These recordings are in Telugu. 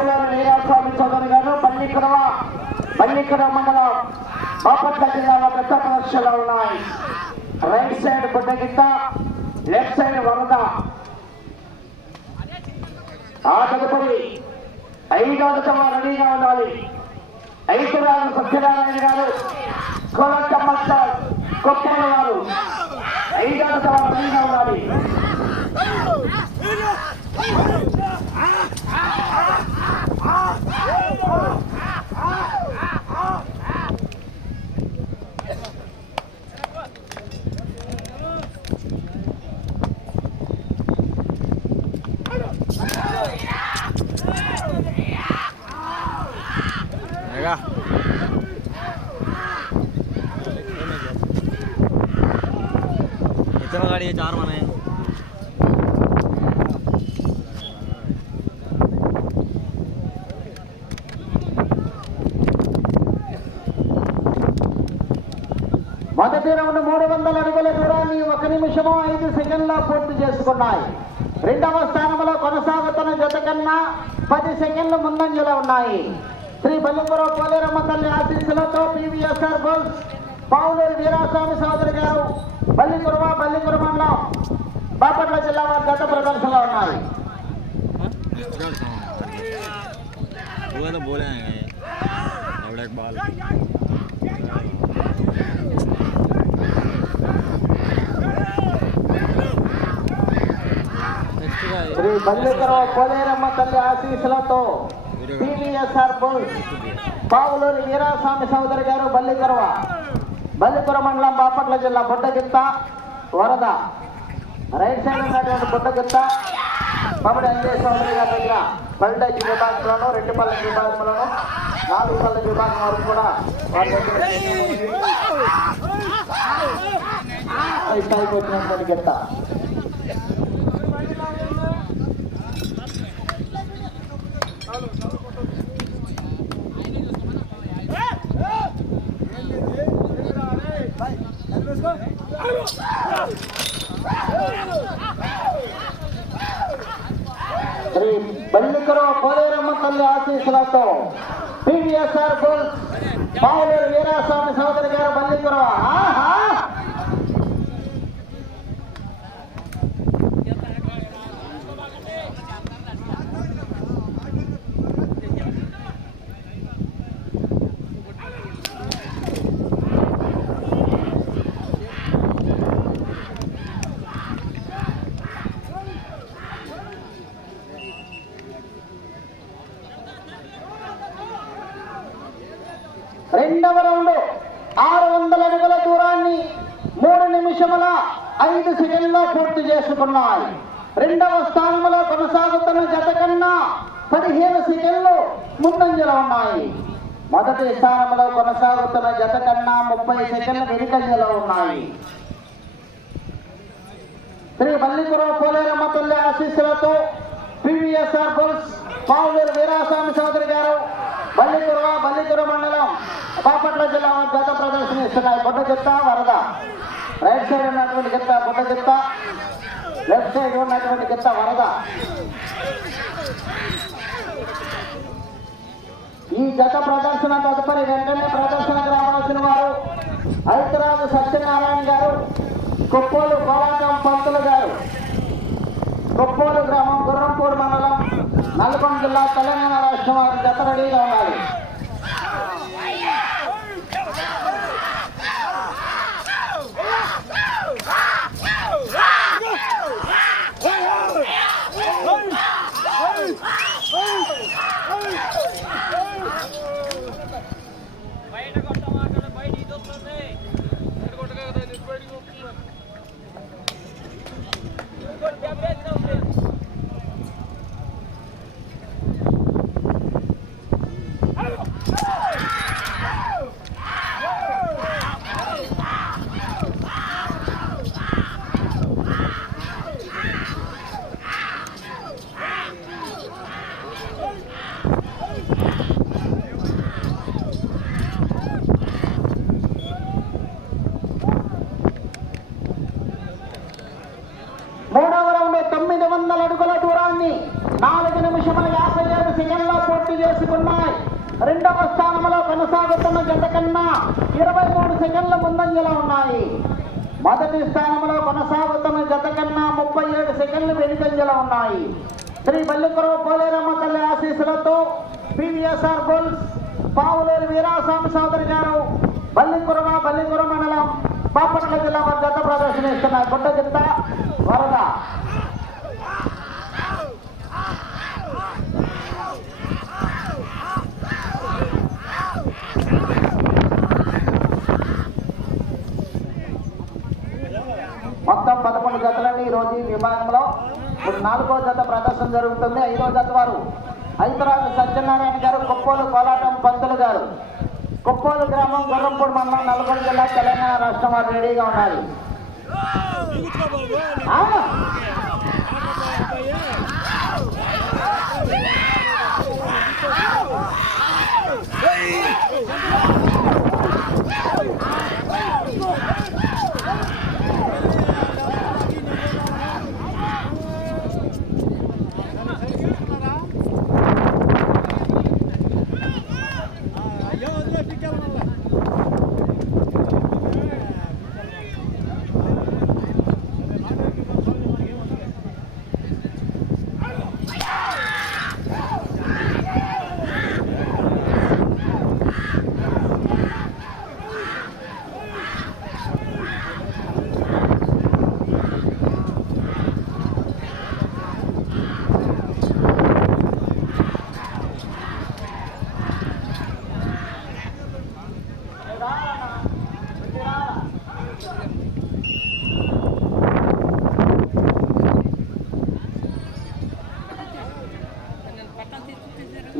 పావులూరు వీరాస్వామి చౌదరి గారు పల్లికరవ పల్లికర మండలం బాపట్ల జిల్లాలో పెద్ద ప్రదర్శనలు ఉన్నాయి. రైట్ సైడ్ బుడ్డగిట్ట లెఫ్ట్ సైడ్ వరద. ఆ తదుపరి ఐదవ తమ రెడీగా ఉండాలి ఐదు రాజు సత్యనారాయణ గారు కోలకమ్మ సార్ కొప్పల వారు. ఐదవ తమ రెడీగా ఉండాలి चार मने మొదటి రౌండ్ మూడు వందల అడుగుల దూరాన్ని ఒక నిమిషము ఐదు సెకండ్ల పూర్తి చేసుకున్నాయి రెండవ స్థానంలో కొనసాగుతున్న జత కన్నా పది సెకండ్లు ముందంజలో ఉన్నాయి శ్రీ బల్లిపురం పోలేరమ్మ తల్లి ఆశీస్సులతో పివిఎస్ఆర్ బోల్స్ పావులూరు వీరాస్వామి సోదరి గారు బల్లికురుమ బల్లికురు మండలం బాపట్ల జిల్లా వారి గత ప్రదర్శనలో ఉన్నాయి శ్రీ బల్లికురవ పోలేరమ్మ తల్లి ఆశీస్సులతో టీవీఎస్ఆర్ బుల్స్ పావులూరు వీరాస్వామి సోదరి గారు బల్లికురవ బల్లిపుర మండలం బాపట్ల జిల్లా బుడ్డగిత్త వరద. రైట్ సైడ్ ఉన్నటువంటి బుడ్డగిత్త పమిడి అంజయ్ సోదరి గారి దగ్గర పల్లెకి విభాగంలోను రెండు విభాగంలోను నాలుగు పల్లెకి విభాగం వరకు కూడా స్థాయికి వచ్చినటువంటి గిత్త. శ్రీ బల్లికరవ పోలేరమ్మ తల్లి ఆశీస్సులతో పివిఎస్ఆర్ బుల్స్ పావులేరు వీరాస్వామి సోదరి గారు బల్లికరవ ఆహా! రెండవ రౌండ్ ఆరు వందల అడుగుల దూరాన్ని మూడు నిమిషముల ఐదు సెకండ్లో పూర్తి చేసుకున్నాయి. రెండవ స్థానంలో కొనసాగుతున్న జత కన్నా పదిహేను సెకండ్లు ముందంజలో ఉన్నాయి. మొదటి స్థానంలో కొనసాగుతున్న జత కన్నా ముప్పై సెకండ్లు వెనుకంజలో ఉన్నాయి. శ్రీ మల్లిపురం పోలేరమ్మ తల్లి ఆశీస్సులతో పివిఎస్ఆర్ బుల్స్ పావులూరు వీరాస్వామి చౌదరి గారు బల్లికురవ బల్లికుర మండలం బాపట్ల జిల్లా వారి గత ప్రదర్శన ఇస్తున్నాయి బుడ్డ వరద. రైట్ సైడ్ ఉన్నటువంటి గిత్త గుడ్డ చెత్త లెఫ్ట్ సైడ్ ఉన్నటువంటి గిత్త వరద. ఈ గత ప్రదర్శన తదుపరి వెంటనే ప్రదర్శనకు రావాల్సిన వారు ఐతరాజు సత్యనారాయణ గారు కొప్పోలు కోలాటం పంతులు గారు కొప్పోలు గ్రామం గుర్రంపూర్ మండలం నల్గొండ జిల్లా తెలంగాణ రాష్ట్రం వారి జత రెడీగా ఉండాలి. వందల అడుగుల దూరాన్ని నాలుగు నిమిషముల యాభై ఏడు సెకండ్లో పూర్తి చేసుకున్నాయి. రెండవ స్థానంలో కొనసాగుతున్న జంట కన్నా ఇరవై మూడు సెకండ్ల ముందంజలో ఉన్నాయి. మొదటి స్థానంలో కొనసాగుతున్న జత కన్నా ముప్పై ఏడు సెకండ్లు వెనుకంజలో ఉన్నాయి. శ్రీ బల్లికురవ పోలేరమ్మ తల్లి ఆశీస్సులతో పివిఎస్ఆర్ బుల్స్ పావులేరు వీరాస్వామి సోదరి గారు బల్లికురవ బల్లికుర మండలం బాపట్ల జిల్లా వారి జత ప్రదర్శన ఇస్తున్నారు గుడ్డ వరద. జతలండి ఈ విభాగంలో నాలుగో జత ప్రదర్శన జరుగుతుంది ఐదో జత వారు. హైదరాబాద్ సత్యనారాయణ గారు కొప్పోలు కోలాటం పంతులు గారు. కొప్పోలు గ్రామం గుర్రంపూడి మండలం నల్గొండ జిల్లా తెలంగాణ రాష్ట్రం వారు రెడీగా ఉన్నారు. Hey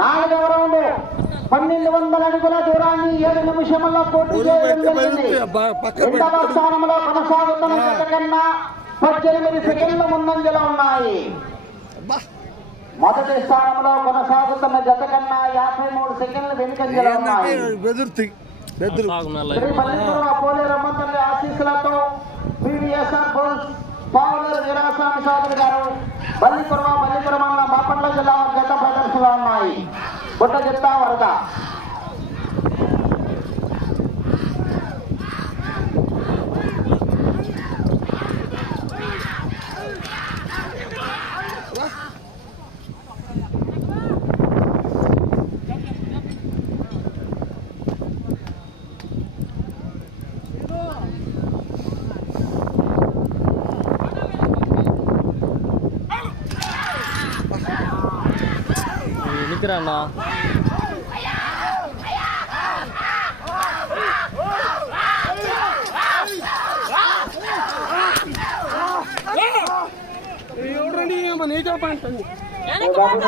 నాలుగవ రౌండ్ పన్నెండు వందల అడుగుల దూరాన్ని ఏడు నిమిషంలో పూర్తి చేయడం జరిగింది. రెండవ స్థానంలో కొనసాగుతున్న కన్నా పద్దెనిమిది సెకండ్ల ముందంజలో ఉన్నాయి. మొదటి స్థానంలో కొనసాగుతున్న జత కన్నా యాభై మూడు సెకండ్లు వెనుకంజలో ఉన్నాయి. శ్రీ పోలేరమ్మ తల్లి ఆశీస్సులతో పివిఎస్ఆర్ బోల్స్ పావులూరు వీరాస్వామి సోదరి గారు బాపట్ల జిల్లా ప్రదర్శనలో ఉన్నాయి. గుడ్డ జిత్తా వరద.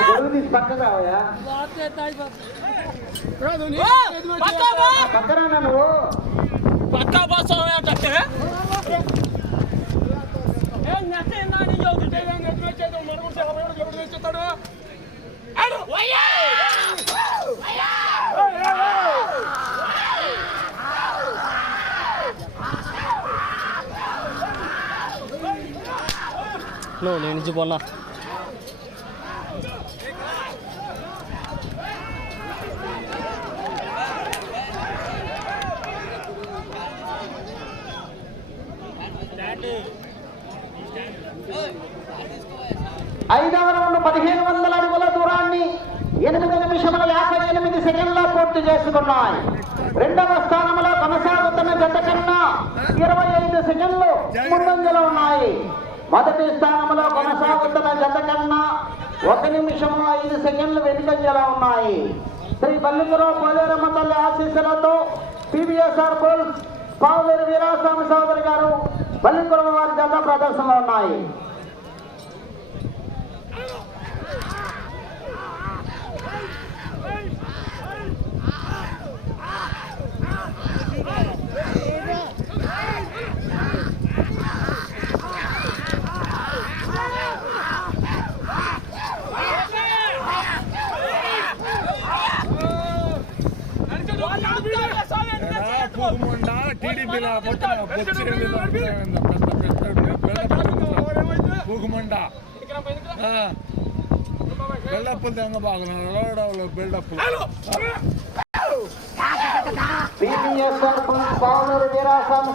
గొడుగు తీసి పక్కకు రావయ్యా. పక్కన నువ్వు? పక్కా బాస్ అంటే నువ్వు నేను ఐదవ రౌండ్ పదిహేను వందల అడుగుల దూరాన్ని ఎనిమిది నిమిషముల యాభై ఎనిమిది సెకండ్లో పూర్తి చేసుకున్నాయి. రెండవ స్థానంలో కొనసాగుతున్న జత కన్నా ఇరవై ఐదు సెకండ్లు ముందంజలో ఉన్నాయి. మొదటి స్థానంలో కొనసాగుతున్న జత కన్నా ఒక నిమిషము ఐదు సెకండ్లు వెనుకంజలో ఉన్నాయి. శ్రీ బల్లిపురం పోలేరమ్మ తల్లి ఆశీస్సులతో పివిఎస్ఆర్ బోల్స్ పావులేరు వీరాస్వామి సోదరి గారు బల్లిపురం వారి జత ప్రదర్శనలో ఉన్నాయి. పూకుమండ. బిల్డప్లు బాగున్నాడు నడవడంలో బిల్డప్లు సోదరు వీరాస్వామి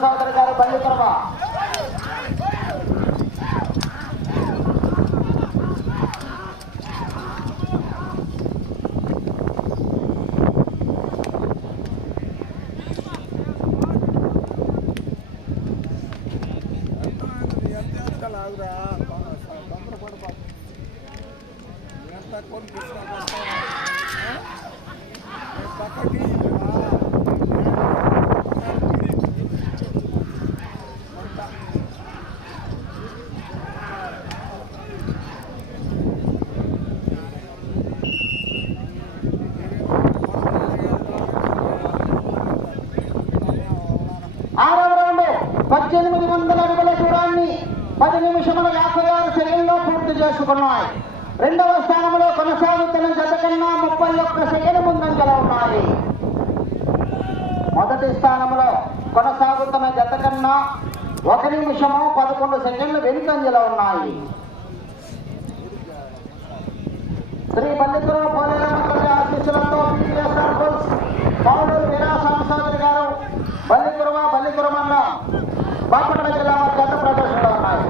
పూర్తి రెండవ స్థానంలో కొనసాగుతున్న జత కన్నా ముప్పై ఒక్క సెకండ్ ముందంజలో ఉన్నాయి. మొదటి స్థానంలో కొనసాగుతున్న జత కన్నా ఒక నిమిషము పదకొండు సెకండ్లు వెనుకంజలో ఉన్నాయి. శ్రీ పల్లిపురం పోలేరమ్మ తల్లి ఆశీస్సులతో పిఎస్ఆర్ బుల్స్ పౌడూరు వీరాస్వామి సోదరి గారు బల్లిపురమ బల్లిపురమన్న బాపట్ల జిల్లా వారి గత ప్రదర్శనలో ఉన్నాయి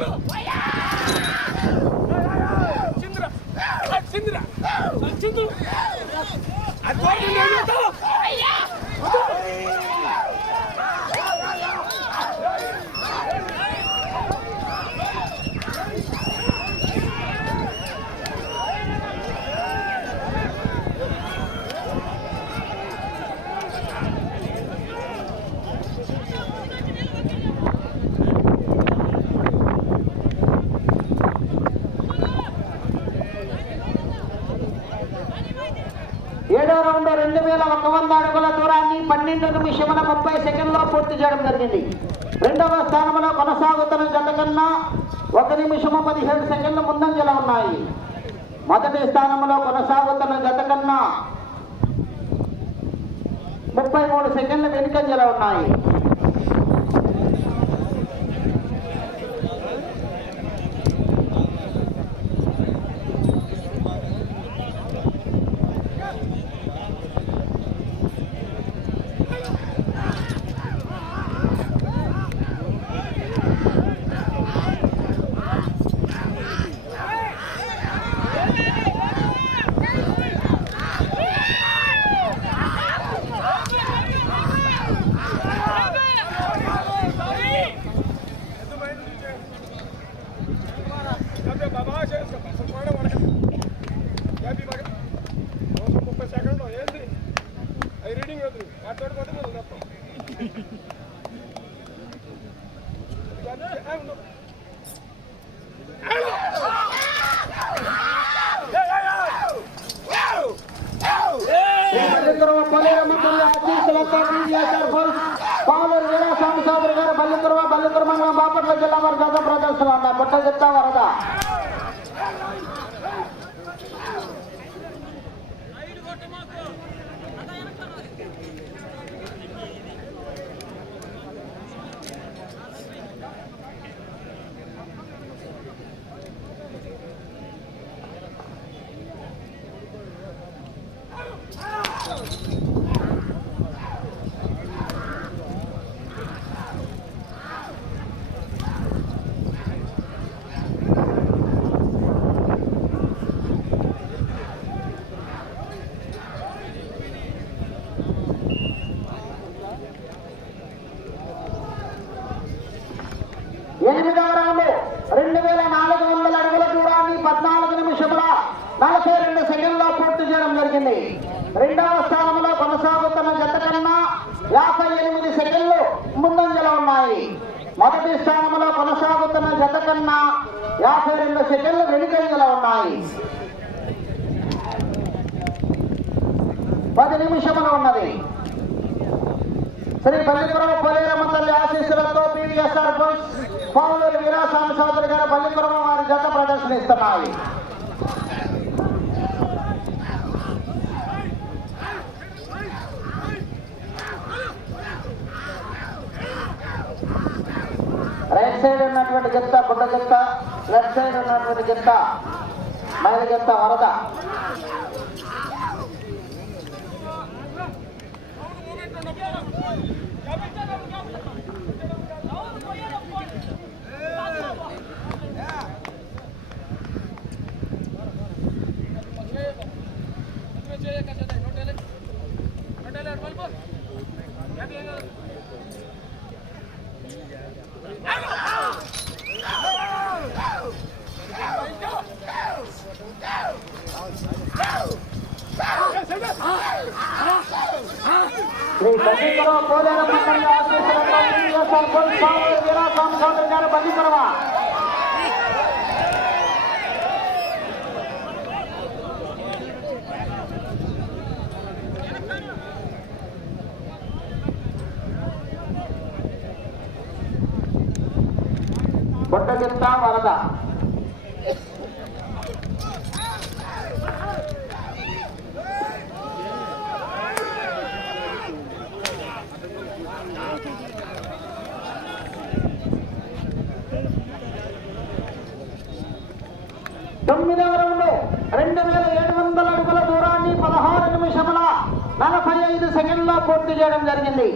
ఏడో రౌండ్ రెండు వేల ఒక వంద అడుగుల దూరాన్ని పన్నెండు నిమిషముల ముప్పై సెకండ్లో పూర్తి చేయడం జరిగింది. రెండవ స్థానంలో కొనసాగుతున్న జత కన్నా ఒక నిమిషము పదిహేడు సెకండ్లు ముందంజలో ఉన్నాయి. మొదటి స్థానంలో కొనసాగుతున్న జత కన్నా ముప్పై మూడు సెకండ్లు వెనుకంజలో ఉన్నాయి ముప్పై సెకండ్లు ఏంది అవి రీడింగ్ వద్దు అటు పోతే మనం తప్ప బల్లికురవ పోలేరమ్మ తల్లి ఆశీస్సులతో టీవీఎస్ఆర్ పావులూరు వీరాస్వామి సోదరి గారు బల్లికురవ బల్లికుర మండలం బాపట్ల జిల్లా వారి గత ప్రదర్శన ఉన్నాయి బుట్ట చెప్తా వరద ఎనిమిదవ రౌండ్ రెండు వేల నాలుగు వందల అడుగుల దూరాన్ని పద్నాలుగు నిమిషముల నలభై రెండు సెకండ్లో పూర్తి చేయడం జరిగింది రెండవ స్థానంలో కొనసాగుతున్న జత కన్నా యాభై ఎనిమిది సెకండ్లు ముందంజలో ఉన్నాయి మొదటి స్థానంలో కొనసాగుతున్న జత కన్నా యాభై రెండు సెకండ్లు వెనుకంజలో ఉన్నాయి పది నిమిషములు ఉన్నది. శ్రీ పల్లిపురం పోలేరమ్మ తల్లి ఆశీస్సులతో పీవీఎస్ఆర్ బుల్స్ పావులూరు వీరాస్వామి సోదరి గారు పల్లిపురం వారి జత ప్రదర్శనిస్తున్నాయి. రైట్ సైడ్ ఉన్నటువంటి జంత గుడ్డ జంత లెఫ్ట్ సైడ్ ఉన్నటువంటి జంత మైల జంత వరద శ్రీ బల్లిపురం పోలేరమ్మ తల్లి ఆశీస్సులతో పీవీఎస్ఆర్ బుల్స్ పావులూరు వీరాస్వామి సోదరి గారు బల్లిపురమ బుట్టగిత్త వరద తొమ్మిదవ రౌండ్ రెండు వేల ఏడు వందల అడుగుల దూరాన్ని పదహారు నిమిషముల నలభై ఐదు సెకండ్లో పూర్తి చేయడం జరిగింది.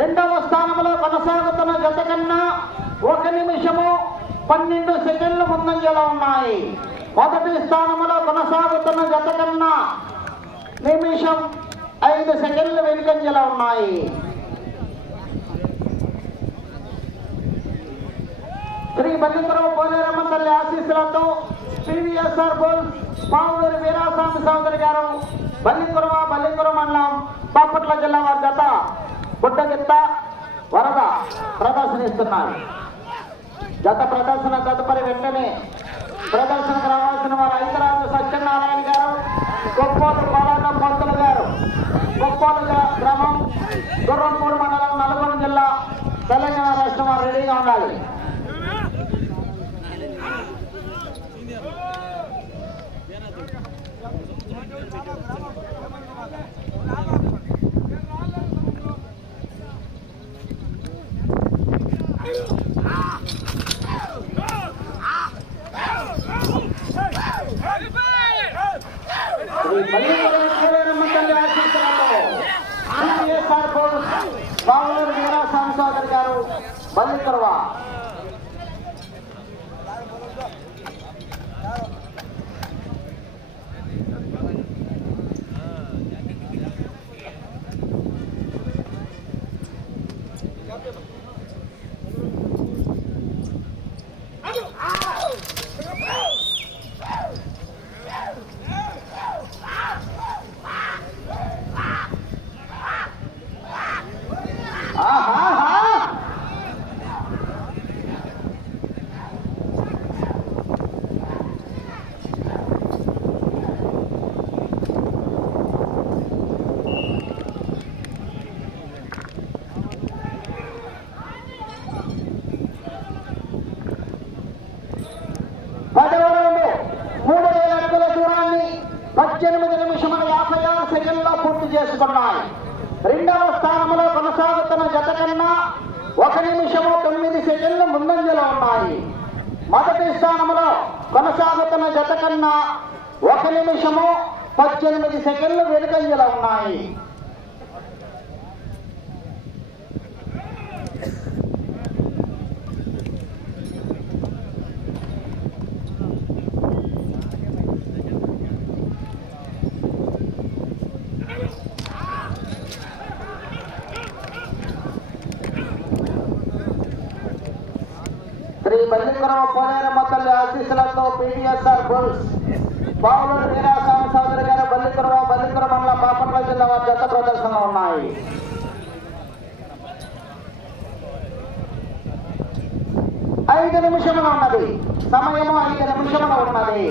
రెండవ స్థానంలో కొనసాగుతున్న జత కన్నా ఒక నిమిషము పన్నెండు సెకండ్లు ముందంజలో ఉన్నాయి. మొదటి స్థానంలో కొనసాగుతున్న జత కన్నా నిమిషం ఐదు సెకండ్లు వెనుకంజలో ఉన్నాయి. శ్రీ బల్లిపురం పోలేరమ్మ తల్లి ఆశీస్సులతో పివిఎస్ఆర్ బోల్ పావులూరి వీరాస్వామి సోదరి గారు బల్లిపురమ బల్లిపురం మండలం బాపట్ల జిల్లా వారి జత గుడ్డగిత్త వరద ప్రదర్శనిస్తున్నారు. జత ప్రదర్శన తదుపరి వెంటనే ప్రదర్శనకు రావాల్సిన వారు ఐదరాజు సత్యనారాయణ గారు గొప్పోలు బాలన్న పంతులు గారు గొప్పోలు గ్రా- గ్రామం గుర్రంపూడి మండలం నల్గొండ జిల్లా తెలంగాణ రాష్ట్రం వారు రెడీగా ఉండాలి శ్రీ పల్లిపురం పోలేరమ్మ తల్లి ఆశీస్సులతో సిఎస్ఆర్ పోలీస్ బావలూరు వీరాస్వామి సోదరి గారు బల్లికరవ ఆహా పదవ రౌండ్ మూడు వేల అడుగుల దూరాన్ని పద్దెనిమిది నిమిషముల యాభై ఆరు సెకండ్లో పూర్తి రెండవ స్థానంలో కొనసాగుతున్న జత కన్నా ఒక నిమిషము తొమ్మిది సెకండ్లు ముందంజలో ఉన్నాయి. మొదటి స్థానంలో కొనసాగుతున్న జత కన్నా ఒక నిమిషము పద్దెనిమిది సెకండ్లు వెనుకంజలో ఉన్నాయి. శ్రీ బల్లిపురం పోలేరమ్మ తల్లి ఆశీస్సులతో పీడిఎస్ఆర్ బుల్స్. పావులూరు వీరాస్వామి సోదరి గారు బల్లిపురం బల్లిపురం మండల బాపట్ల జిల్లా వారి జత ప్రదర్శన ఉన్నాయి. ఐదు నిమిషములు ఉన్నది. సమయము ఐదు నిమిషములు ఉన్నది.